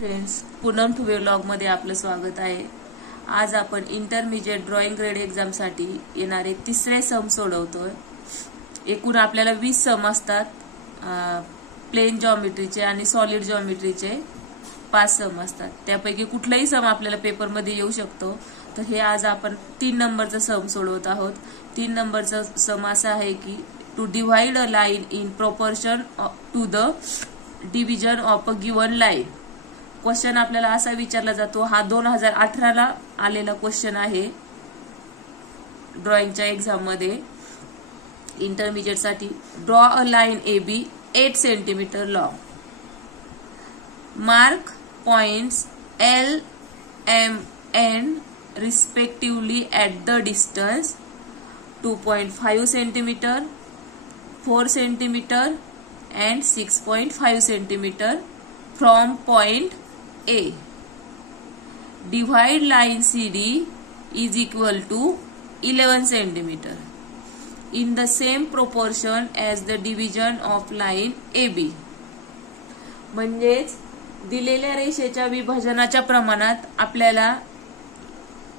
Friends, Poonam Thube vlog मध्ये आपलं स्वागत आहे। आज आपण इंटरमिजिएट ड्रॉइंग ग्रेड एक्झाम साठी येणारे तिसरे सम सोडवतोय। एकूण आपल्याला 20 सम असतात। प्लेन जॉमेट्रीचे आणि सॉलिड जॉमेट्रीचे 5 सम असतात। त्यापैकी कुठलाही सम आपल्याला पेपर मध्ये येऊ शकतो। तर हे आज आपण 3 नंबरचा सम सोडवत आहोत। 3 नंबरचा सम असा आहे की to divide a line in proportion to the division of a given line. Question आपल्याला असा विचारला जातो, हा 2018 ला आलेला क्वेश्चन आहे ड्रॉइंगच्या एक्झाम मध्ये इंटरमिजिएट साठी। Draw a line AB 8 centimetre long, mark points L, M, N respectively at the distance 2.5 centimeter, 4 centimeter and 6.5 centimeter from point A. Divide line CD is equal to 11 centimeter in the same proportion as the division of line AB. म्हणजेच दिलेल्या रेषेच्या विभाजनाच्या प्रमाणात आपल्याला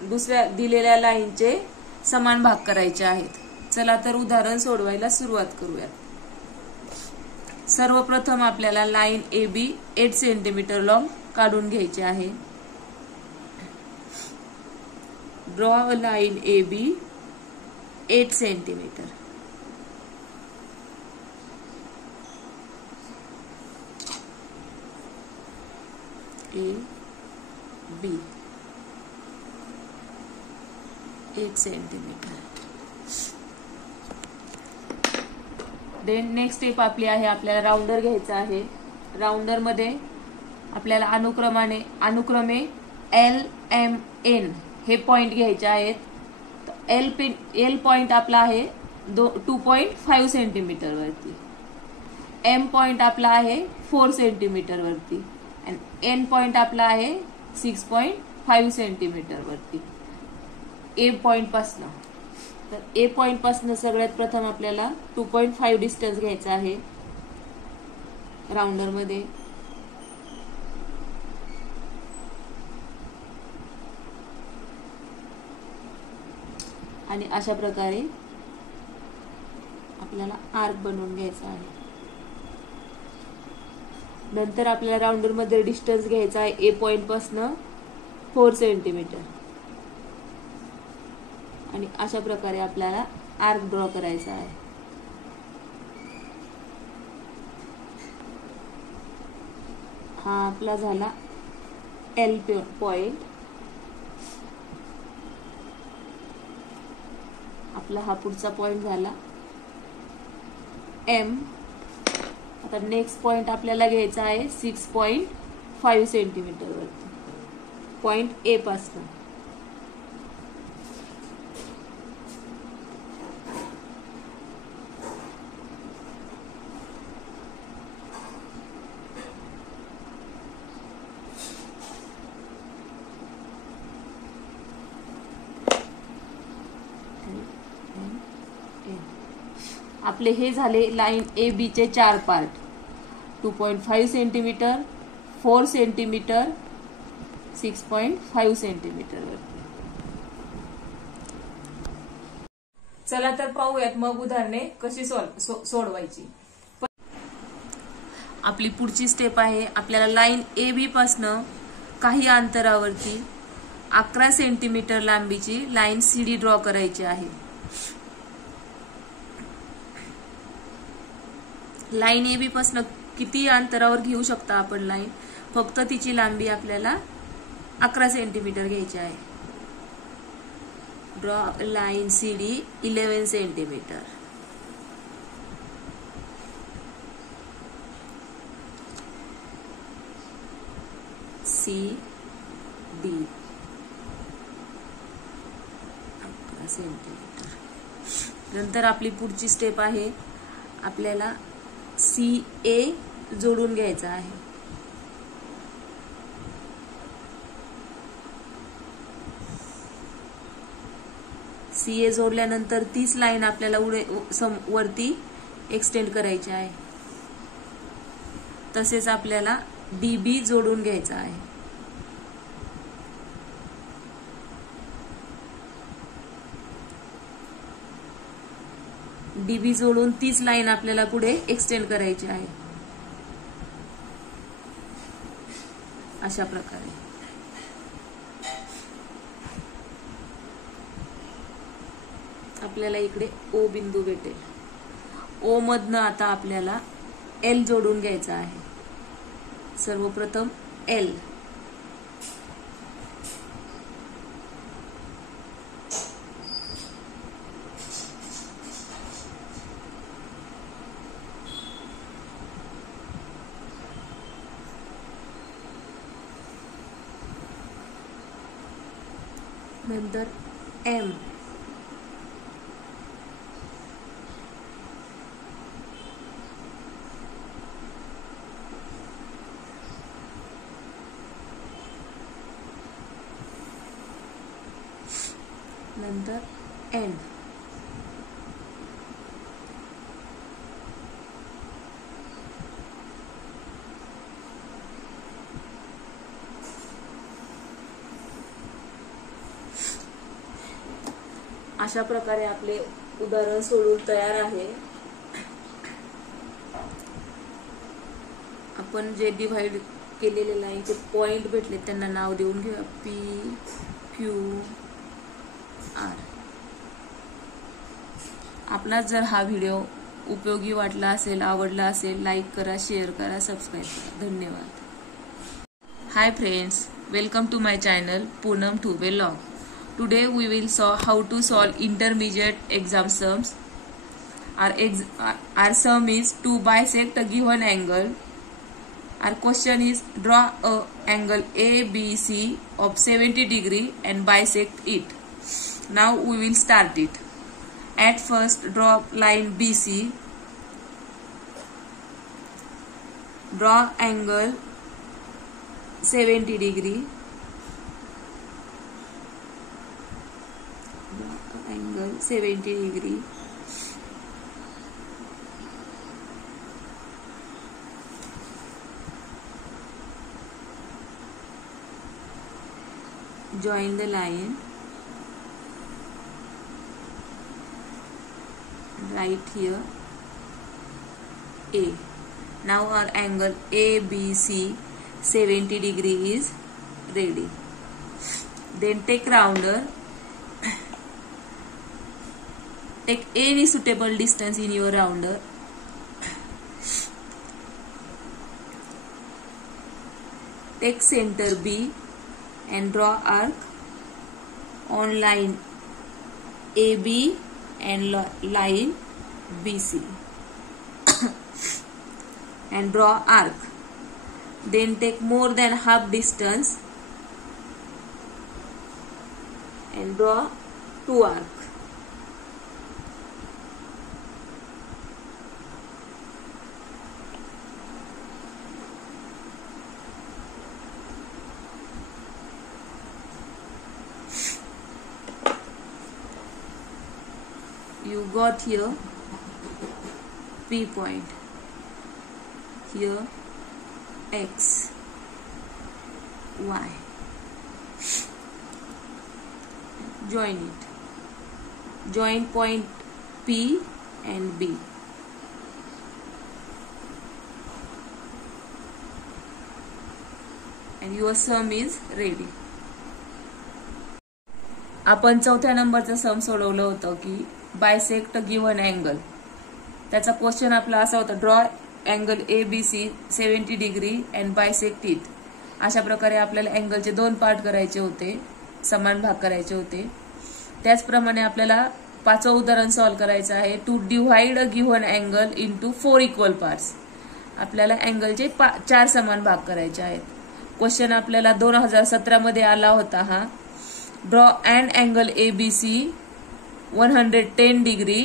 दुसऱ्या दिलेल्या लाईनचे समान भाग करायचे आहेत। चला तर उदाहरण सोडवायला सुरुवात करूयात। सर्वप्रथम आपल्याला लाइन AB 8 सेंटीमीटर लॉन्ग काढून घ्यायची आहे। Draw a line AB 8 centimetre. AB 8 centimetre. Then next step आपली आहे, आपल्याला राउंडर घ्यायचा आहे। राउंडर मध्ये आपल्याला अनुक्रमे L, M, N हे पॉइंट घ्यायचे आहेत। L पॉइंट आपला आहे 2.5 सेंटीमीटर वरती, M पॉइंट आपला आहे 4 सेंटीमीटर वरती आणि N पॉइंट आपला आहे 6.5 सेंटीमीटर वरती A पॉइंट पासून। तर A पॉइंट पासून सगळ्यात प्रथम आपल्याला 2.5 डिस्टन्स घ्यायचा आहे राउंडर मध्ये। आणि अशा प्रकारे आपल्याला आर्क बनवून घ्यायचा आहे। नंतर आपल्याला राउंडर मध्ये डिस्टन्स घ्यायचा आहे A पॉइंट पासून 4 सेंटीमीटर आणि अशा प्रकारे आपल्याला आर्क ड्रॉ करायचा आहे। हा आपला झाला L पॉइंट। आपला हा पुढचा पॉइंट झाला M। आता नेक्स्ट पॉइंट आपल्याला घ्यायचा आहे 6.5 सेंटीमीटर वरती पॉइंट A पासून। आपले हे झाले लाइन AB चे 4 पार्ट, 2.5 सेंटीमीटर, 4 सेंटीमीटर, 6.5 सेंटीमीटर वरती। चला तर पाहूयात मग उदाहरणे कशी सोडवायची। आपली पुढची स्टेप आहे, आपल्याला लाइन AB पासून काही अंतरावरती 11 सेंटीमीटर लांबीची लाइन CD ड्रॉ करायची आहे। लाइन AB पासून किती अंतरावर घेऊ शकता आपण लाइन, फक्त तिची लांबी आपल्याला 11 सेंटीमीटर घ्यायची आहे। Draw line CD 11 centimetre. CD 11 centimetre. नंतर आपली पुढची स्टेप आहे, आपल्याला CA जोडून घ्यायचा आहे। CA जोडल्यानंतर तीच लाइन आपल्याला वरती एक्सटेंड करायची आहे। तसेच आपल्याला DB जोडून घ्यायचा आहे. DB जोडून तीच लाईन आपल्याला पुढे एक्सटेंड करायची आहे. अशा प्रकारे आपल्याला इकडे O बिंदू भेटेल. O मधनं आता आपल्याला L जोडून घ्यायचा आहे. सर्वप्रथम L, नंतर M, नंतर N. अशा प्रकारे आपले उदाहरण सोडवून तयार आहे. आपण जे डिव्हाइड केलेले लाईनचे पॉइंट भेटले त्यांना नाव देऊन घेऊया. P, Q, R. आपला जर हा व्हिडिओ उपयोगी वाटला असेल, आवडला असेल, लाईक करा, शेअर करा, सबस्क्राईब करा. धन्यवाद. Hi friends, welcome to my channel Poonam Thube log. Today we will saw how to solve intermediate exam sums. Our sum is to bisect a given angle. Our question is draw a angle ABC of 70 degree and bisect it. Now we will start it. At first draw line BC. Draw angle 70 degree. Angle 70 degree. Join the line. Right here A. Now our angle ABC 70 degree is ready. Then take rounder. Take any suitable distance in your rounder. Take center B and draw arc on line AB and line BC and draw arc. Then take more than half distance and draw two arcs. You got here P point, here X, Y. Join it. Join point P and B. And your sum is ready. आपण चौथ्या नंबरचं सम सोडवलं होतं की bisect given angle. त्याचा question आपला असा होता, draw angle ABC 70 degree and bisect it. अशा प्रकारे आपल्याला अँगलचे दोन पार्ट करायचे होते, समान भाग करायचे होते. त्याचप्रमाणे आपल्याला पाचवं उदाहरण सॉल्व्ह करायचं आहे. To divide a given angle into 4 equal parts. आपल्याला अँगलचे 4 समान भाग करायचे आहेत. क्वेश्चन आपल्याला 2017 मध्ये आला होता हा. Draw and angle ABC 110 degree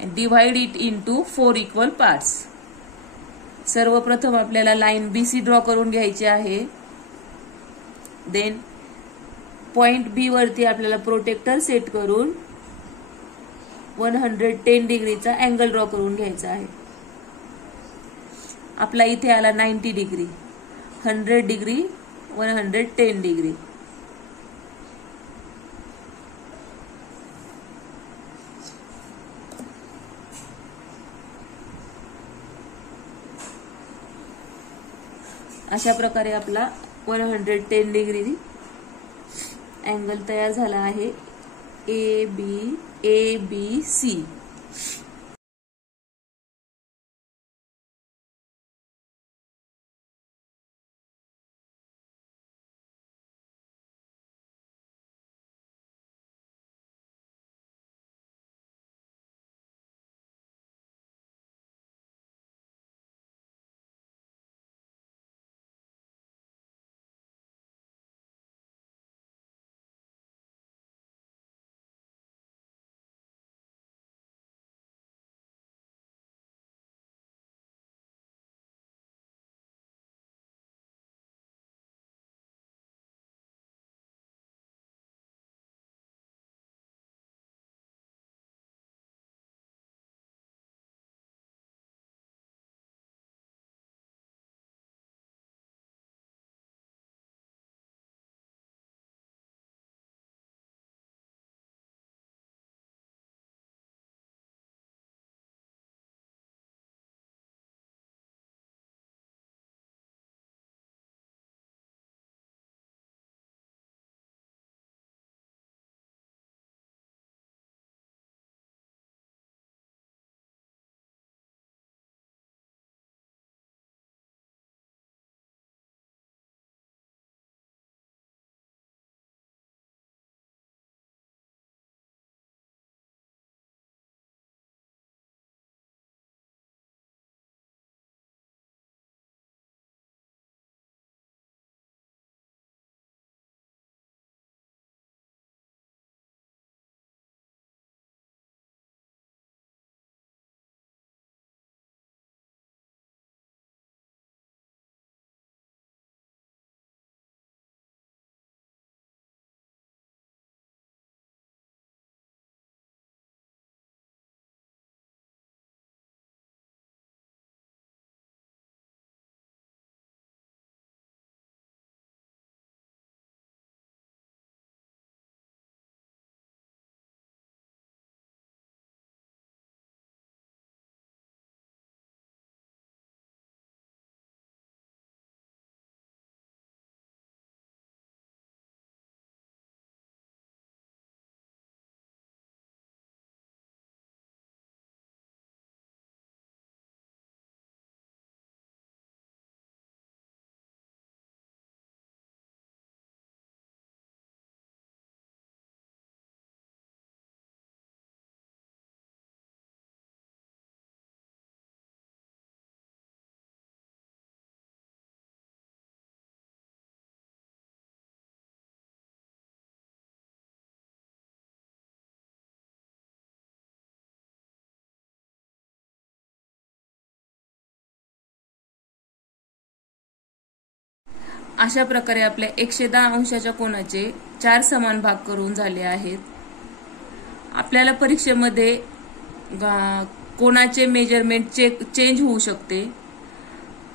and divide it into 4 equal parts. सर्वप्रथम आपल्याला लाइन BC ड्रॉ करून घ्यायची आहे. देन पॉइंट B वरती आपल्याला प्रोटेक्टर सेट करून 110 डिग्रीचा अँगल ड्रॉ करून घ्यायचा आहे. आपला इथे आला 90 डिग्री. 100 degree 110 degree. अशा प्रकारे आपला 110 डिग्री अँगल तयार झाला आहे. ABC. अशा प्रकारे आपल्या 110 अंशाच्या कोनाचे 4 समान भाग करून झाले आहेत. आपल्याला परीक्षेमध्ये कोनाचे मेजरमेंट चेंज होऊ शकते.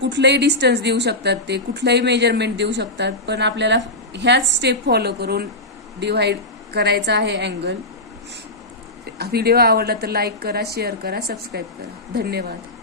कुठलंही डिस्टन्स देऊ शकतात, ते कुठलंही मेजरमेंट देऊ शकतात, पण आपल्याला ह्याच स्टेप फॉलो करून डिव्हाइड करायचा आहे अँगल. व्हिडिओ आवडला तर लाईक करा, शेअर करा, सबस्क्राईब करा. धन्यवाद.